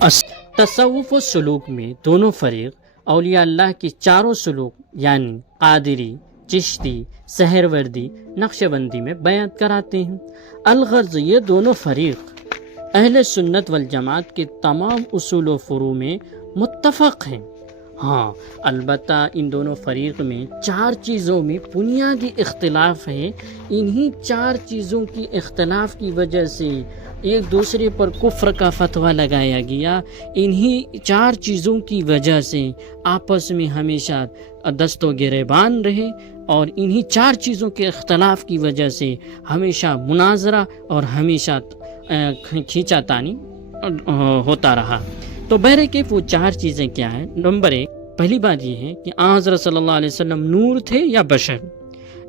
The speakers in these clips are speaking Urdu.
تصوف و سلوک میں دونوں فریق اولیاء اللہ کی چاروں سلوک یعنی قادری، چشتی، سہروردی، نقش بندی میں بیعت کراتے ہیں۔ الغرض یہ دونوں فریق اہل سنت والجماعت کے تمام اصول و فروع میں متفق ہیں۔ ہاں البتہ ان دونوں فریق میں 4 چیزوں میں بنیادی اختلاف ہے۔ انہی 4 چیزوں کی اختلاف کی وجہ سے ایک دوسرے پر کفر کا فتویٰ لگایا گیا۔ انہی 4 چیزوں کی وجہ سے آپس میں ہمیشہ دست و گریبان رہے، اور انہی 4 چیزوں کے اختلاف کی وجہ سے ہمیشہ مناظرہ اور ہمیشہ کھینچا تانی ہوتا رہا۔ تو بہرکیف وہ 4 چیزیں کیا ہیں؟ نمبر 1، پہلی بات یہ ہے کہ آن حضرت صلی اللہ علیہ وسلم نور تھے یا بشر؟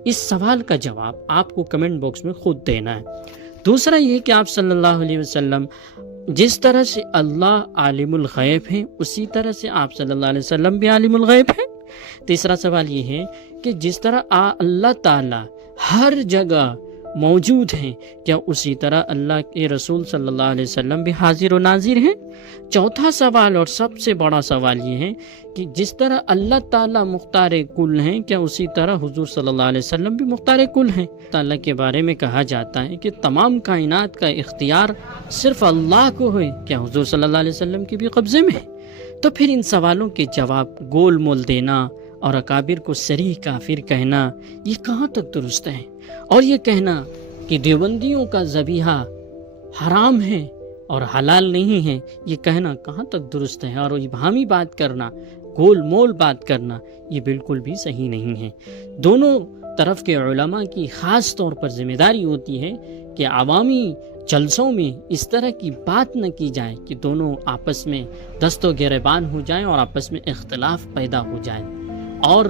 اس سوال کا جواب آپ کو کمنٹ باکس میں خود دینا ہے۔ دوسرا یہ کہ آپ صلی اللہ علیہ وسلم جس طرح سے اللہ عالم الغیب ہیں اسی طرح سے آپ صلی اللہ علیہ وسلم بھی عالم الغیب ہیں۔ تیسرا سوال یہ ہے کہ جس طرح اللہ تعالی ہر جگہ موجود ہیں کیا اسی طرح اللہ کے رسول صلی اللہ علیہ وسلم بھی حاضر و ناظر ہیں؟ چوتھا سوال اور سب سے بڑا سوال یہ ہے کہ جس طرح اللہ تعالیٰ مختار کل ہیں کیا اسی طرح حضور صلی اللہ علیہ وسلم بھی مختار کل ہیں؟ تعالیٰ کے بارے میں کہا جاتا ہے کہ تمام کائنات کا اختیار صرف اللہ کو ہے، کیا حضور صلی اللہ علیہ وسلم کے بھی قبضے میں ہے؟ تو پھر ان سوالوں کے جواب گول مول دینا اور اکابر کو صریح کافر کہنا یہ کہاں تک درست ہے؟ اور یہ کہنا کہ دیوبندیوں کا ذبیحہ حرام ہے اور حلال نہیں ہے، یہ کہنا کہاں تک درست ہے؟ اور ابہامی بات کرنا، گول مول بات کرنا یہ بالکل بھی صحیح نہیں ہے۔ دونوں طرف کے علماء کی خاص طور پر ذمہ داری ہوتی ہے کہ عوامی جلسوں میں اس طرح کی بات نہ کی جائے کہ دونوں آپس میں دست و گریبان ہو جائیں اور آپس میں اختلاف پیدا ہو جائے۔ اور